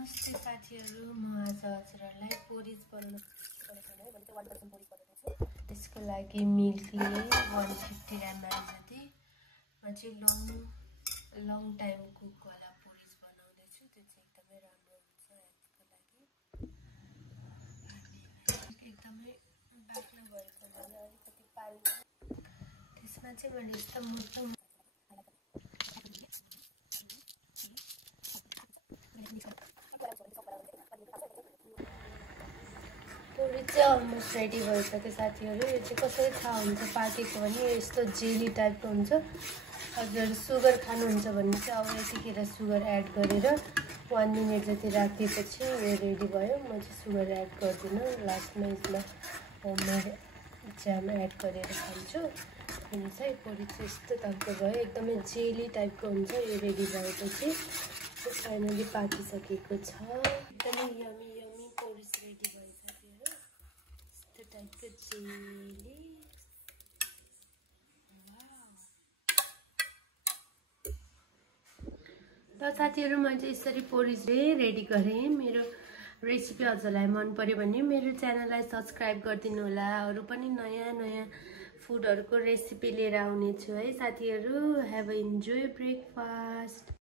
नमस्ते साथीहरु, म आज हजुरहरुलाई पोरिज बनाउन सिकाउने है। भने चाहिँ 1% पोरिज बनाउँछु। त्यसको लागि मिल्क लिए 150 ml जति। म चाहिँ लङ टाइम कुक वाला पोरिज बनाउँदै छु। त्यो चाहिँ एकदमै राम्रो हुन्छ हेल्थको लागि। एकदमै बाक्लो भएको हुनाले अलिकति पानी त्यसमा चाहिँ मैले यस्तो मोटो पोरिज चाहिँ अलमोस्ट रेडी भइसक्यो साथीहरु। यो चाहिँ कसरी थाहा हुन्छ पाकेको भने यस्तो जेली टाइपको हुन्छ। हजुर सुगर खानुहुन्छ भने चाहिँ अब यतिखेर सुगर एड गरेर 1 मिनेट जति राखेपछि यो रेडी भयो। म चाहिँ सुगर एड गर्दिनँ, लास्टमा यसमा होममेड जाम एड गरेर खान्छु। अनि चाहिँ पोरिज चाहिँ यस्तो टाइपको भयो, एकदमै जेली टाइपको हुन्छ। यो रेडी भएपछि फाइनली पाकिसकेको छ। एकदमै यमी पोरिज रेडी भइसक्यो। यस्तो टाइपको जेली। त साथीहरु, मैले चाहिँ यसरी पोरिज रेडी गरेँ। मेरो रेसिपी हजुरलाई मन पर्यो भने मेरो च्यानललाई सब्स्क्राइब गरिदिनु होला। अरु पनि नयाँ फुडहरुको रेसिपी लिएर आउने छु है साथीहरु। Have a enjoy breakfast.